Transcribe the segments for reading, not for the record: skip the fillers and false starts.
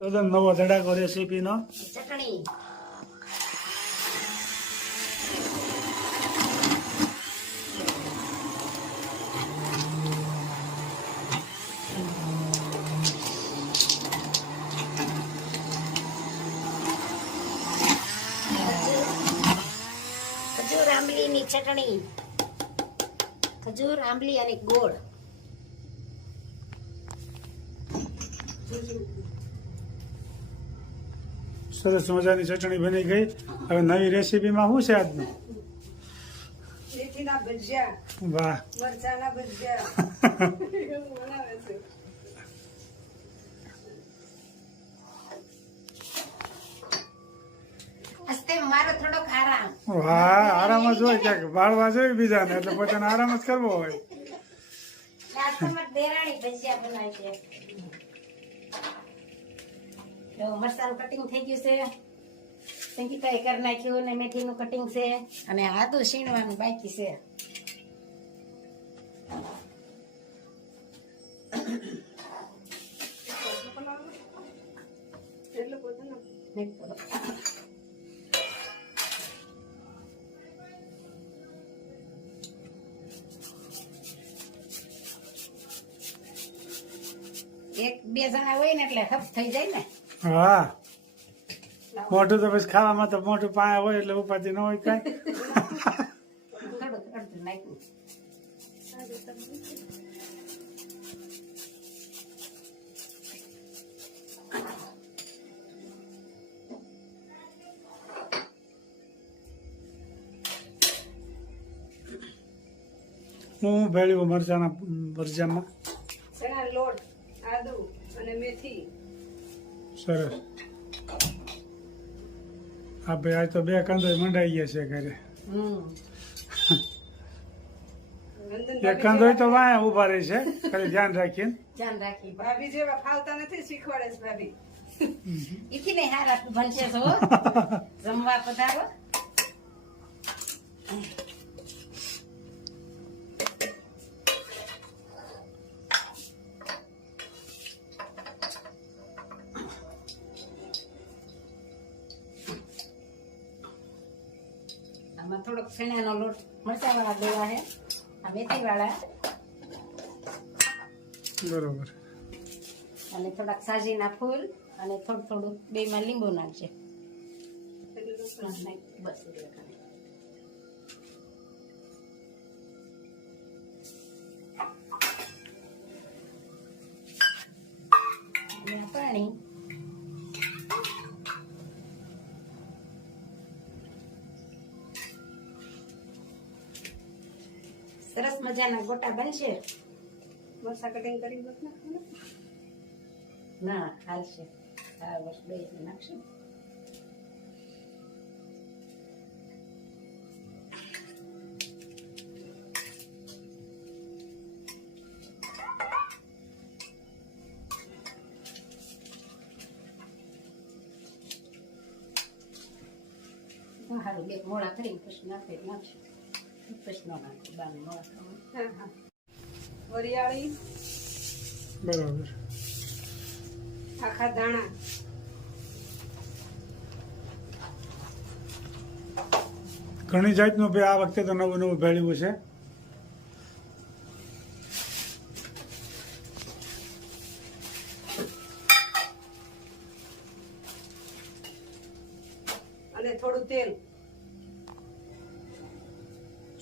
તો નવો ધડાકો રેસીપીનો ચટણી ખજૂર આંબલીની ચટણી ખજૂર આંબલી અને ગોળ સરસ મજાની ચટણી બની ગઈ. હવે નવી રેસીપીમાં શું છે આજનું? મેથીના ભજીયા, વાહ મરચાના ભજીયા એવું બનાવે છે. હસ્તે મારો થોડોક આરામ વાહ આરામ જ હોય ક્યાંક બાળવા જોઈએ બીજાને એટલે પોતાને આરામ જ કરવો હોય. આ તમાર દેરાણી ભજીયા બનાવે છે. તો મરચાનું કટિંગ થઈ ગયું છે, સંગીતાએ કરી નાખ્યું ને મેથીનું કટિંગ છે અને આદુ છીણવાનું બાકી છે. એટલું બધું ના. એક બે જણા હોય ને એટલે હફ થઈ જાય ને. હા મોઢું તો પછી ખાવામાં તો મોઢું પાયા હોય એટલે ઉપાધિ ન હોય કાંઈ. થોડું અડધું નાખ્યું. હું ભેળ્યું મરચાના ભરજામાં. ચણા લોટ, આદુ અને મેથી. સરસ. હા ભાઈ આજ તો બે કંદોય મંડાઈ ગયા છે ઘરે. એક કંદોય તો વાયા ઉભા રહી છે, ખાલી ધ્યાન રાખીને. ધ્યાન રાખી ભાભી જેવા ફાવતા નથી, શીખવાડે છે ભાભી. ઈથી ને હારા ભણશે છો જમવા પધારો. આમાં થોડોક ચણાનો લોટ મરચા વાળા દેવા છે, આ મેથી વાળા બરોબર. અને થોડાક સાજીના ફૂલ અને થોડું થોડું બેમાં લીંબુ નાખશે. બસ એટલે ખાલી. અને આ પાણી સરસ મજાના ગોટા બનશે. મરચા કટિંગ કરી મત નાખો. ના હાલશે, આ બસ બે નાખશે. સારું બે મોળા કરીને પછી નાખશે. પછી ન નાખો બાને મોળા ખાવાનું. હા હા. વરિયાળી, બરોબર. આખા દાણા, ઘણી જાતનું ભાઈ આ વખતે તો નવું નવું ભેળ્યું છે. અને થોડું તેલ.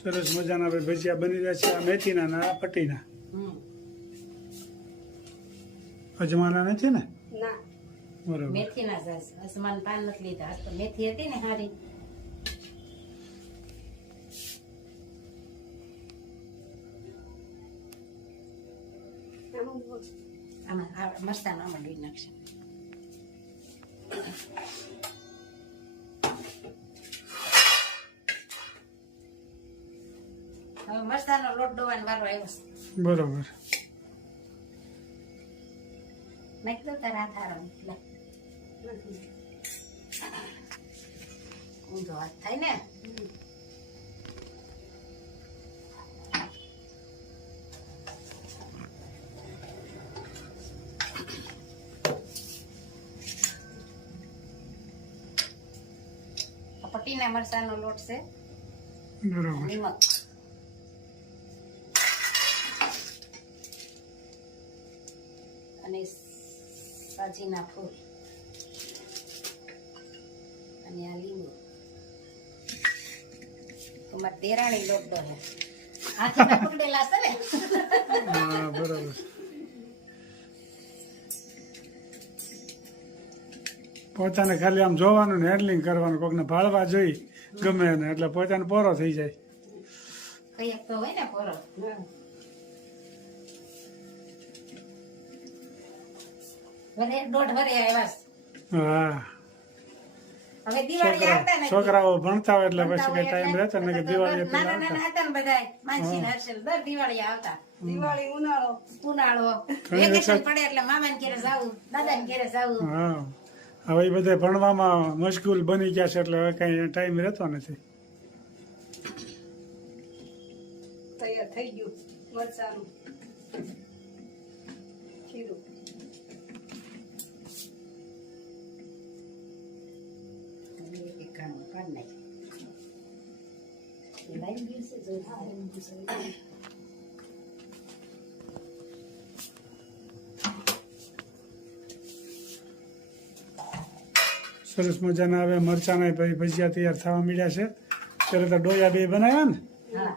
સરસ મજાના ભાઈ ભજીયા બની રહ્યા છે. આ મેથીના ને આ પટ્ટીના. અજમાના નથી ને? ના, બરોબર. મેથીના જ અસમાન પાન નથી લીધા. આજ તો મેથી હતી ને હારી. આમાં આ મરચાં આમાં ડૂઈ નાખશે. હવે મરચાંનો લોટ ડોવાનો વારો આવ્યો છે. બરોબર. નાખી દો તારા હાથ હારો. ઊંધો હાથ થાય ને. મેથીના મરચાંનો લોટ છે, બરોબર. નિમક, અને સાજીના ફૂલ, અને આ લીંબુ. તમારે દેરાણી લોટ દો હે હાથીના પકડેલા છે ને. હા બરોબર. પોતાને ખાલી આમ જોવાનું ને હેન્ડલિંગ કરવાનું, કોકને ભાળવા જોઈ ગમે એને એટલે પોતાને પોરો થઈ જાય. કઈ એક તો હોય ને પોરો. હા. વરે દોઢ વરે આવ્યા છે. હા હવે દિવાળી આવતા ને છોકરાઓ ભણતા હોય એટલે ભણતા પછી કઈ હોય ટાઈમ એટલે રહેતો ને કે દિવાળી પેલા નાના નાના હતા ને બધાય માનસી ને હર્ષલ દર દિવાળી આવતા. દિવાળી ઉનાળો ઉનાળો વેકેશન પડે એટલે મામાને ઘરે જાવું, દાદાને ઘરે જાવું. હા હવે એ બધા ભણવામાં મશગુલ બની ગયા છે એટલે હવે કઈ ટાઈમ રહેતો નથી. તૈયાર થઈ ગયું મરચાનું ખીરું. એક કામ કાઢ નાખ. એ લાઈન ગયું છે જો હા એમ ગયું છે. સરસ મજાના હવે મરચાના ભાઈ ભજીયા તૈયાર થવા માંડ્યા છે. ત્યારે તો ડોયા બે બનાવ્યા ને. હા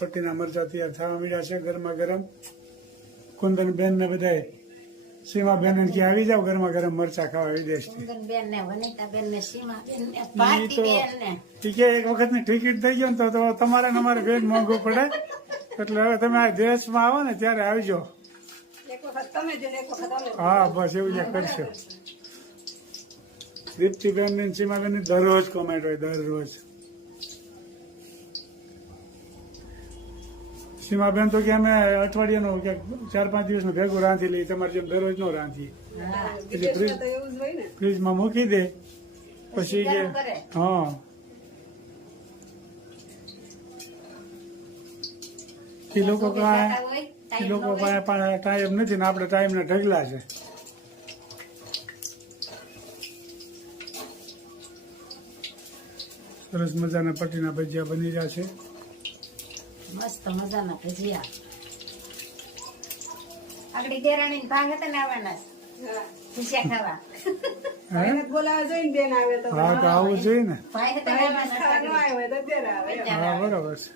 પટ્ટીના મરચા તૈયાર થવા માંડ્યા છે ગરમા ગરમ. કુંદન બેન ને બધાય સીમા બેન કે આવી જાવ ગરમા ગરમ મરચા ખાવા વિદેશથી. કુંદનબેન ને વનિતાબેન ને સીમાબેન ને ભારતીબેન ને ઠીક છે, એક વખતની ટિકિટ થઈ ગયો ને તો તમારે ને અમારે બેન મોંઘું પડે એટલે હવે તમે આ દેશમાં આવો ને ત્યારે આવજો. એક વખત તમે જો ને એક વખત અમે. હા બસ એવું જ કરશો. દીપ્તિબેન ને સીમાબેન ની દરરોજ કોમેન્ટ હોય, દરરોજ. સીમાબેન તો કે અમે અઠવાડિયાનું કે 4-5 દિવસનું ભેગું રાંધી લઈએ, તમારે જેમ દરરોજ નો રાંધીએ. હા વિદેશમાં તો એવું જ હોય ને. ફ્રીજમાં મૂકી દે પછી કે ગરમ કરે. હા એ લોકો પાસે એ લોકો પાસે ટાઈમ નથી ને આપણે ટાઈમ ના ઢગલા છે. સરસ મજાના પટ્ટીના ભજીયા બની રહ્યા છે. મસ્ત મજાના ભજીયા. આગળ દેરાણી ને ભાગ હતા ને આવવાના હા. ભજીયા ખાવા. હે? એને જ બોલાવા જોઈએ ને બેન આવે તો. હા તો આવું જોઈએ ને. ભાઈ હતા ને આવવાના ખાવા ન આગળ. આવ્યો હોય તો અત્યારે આવે એમ. હા બરાબર છે.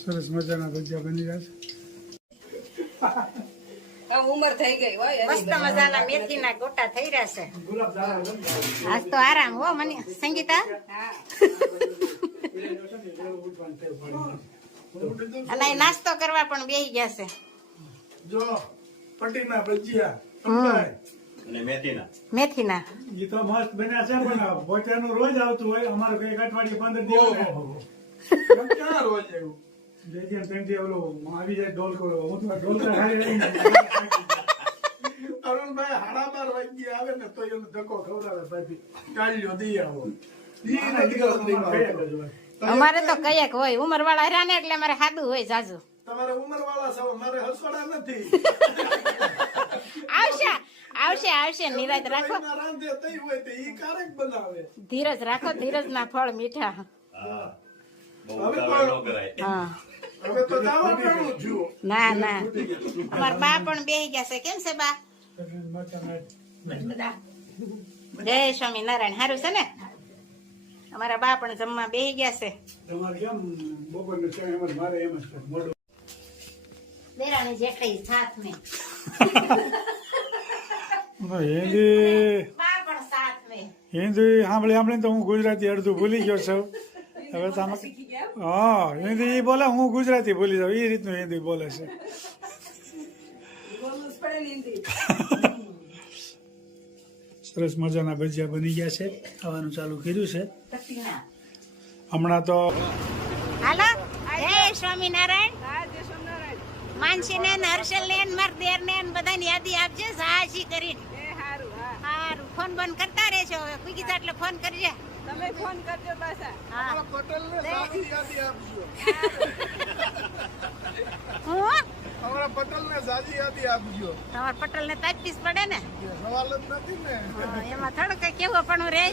સરસ મજાના ભજીયા બની રહ્યા છે. હવે ઉંમર થઈ ગઈ હોય મસ્ત મજાના મેથીના ગોટા થઈ રહ્યા છે. આજ તો આરામ હો મને સંગીતા. હા. અને અહીં નાસ્તો કરવા પણ બેસી ગયા છે. જો પટ્ટીના ભજીયા અને મેથીના મેથીના એ તો મસ્ત બન્યા છે પણ પોતાનું રોજ આવતું હોય, અમારે કઈ અઠવાડિયે 15 દિવસ ક્યાં રોજ આવ્યું જે જે પેન્ટી ઓલો આવી જાય ડોલકો હું તો ડોલકા ખાઈ રહી અરુણભાઈ 12:30 વાગ્યે આવે ને તો એનો ધક્કો ખવડાવે ભાઈ કાઢ્યો દી આવો અમારે તો કઈક હોય ઉંમર વાળા હર્યા ને એટલે અમારે સાદું હોય જાજુ. તમારે ઉંમર વાળા છો, મારે હસવાડા નથી. આવશે આવશે આવશે નિરાત રાખો, રાંધે તઈ હોય તો ઈ કારેક બનાવે. ધીરજ રાખો, ધીરજ ના ફળ મીઠા. હા બહુ ઉતાવળ ન કરાય. હા હવે તો દાવા પેણું જુઓ. ના ના અમારા બા પણ બેસી ગયા છે. કેમ છે બા? જય સ્વામિનારાયણ. સારું છે ને? અમારા બા પણ જમવા બેસી ગયા છે. તમારે કેમ બપોરનું ચા એમ જ મારે એમ જ છે. મોઢું દેરાણી જેઠાઈ સાથ મેં, હિન્દી બા પણ સાથ મેં. હિન્દી સાંભળીને તો હું ગુજરાતી અડધું ભૂલી ગયો છું. હવે તો આમાં હા હિન્દી બોલે, હું ગુજરાતી ભૂલી જાઉં. એ રીતનું હિન્દી બોલે છે. બોલવું જ પડે ને હિન્દી. સરસ મજાના ભજીયા બની ગયા છે, ખાવાનું ચાલુ કર્યું છે કટિંગના. હમણાં તો. હાલો જય સ્વામિનારાયણ. હા જય સ્વામિનારાયણ. માનસીને ને હર્ષલને ને મારા દેરને ને બધાની યાદી આપજે સાહસી કરીને. એ હારું હા. હારું ફોન બંધ કરતા રહેજો હવે કુકી જા એટલે ફોન કરજે. તમે ફોન કરજો પાછા. હા પટેલને સાદી યાદી આપજો. હું અમારા પટેલને સાદી યાદી આપજો. તમારા પટેલને તાપીસ પડે ને સવાલ જ નથી ને. હા, એમાં થોડું કઈ કેવું પણ રે.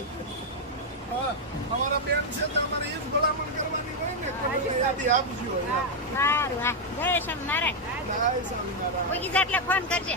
હા, અમારા બેન છે તો અમારે એ જ ભલામણ કરવાની હોય ને, પટેલને યાદી આપજો. સારું હા જય સ્વામિનારાયણ. જય સ્વામિનારાયણ. કુકી જા એટલે ફોન કરજે.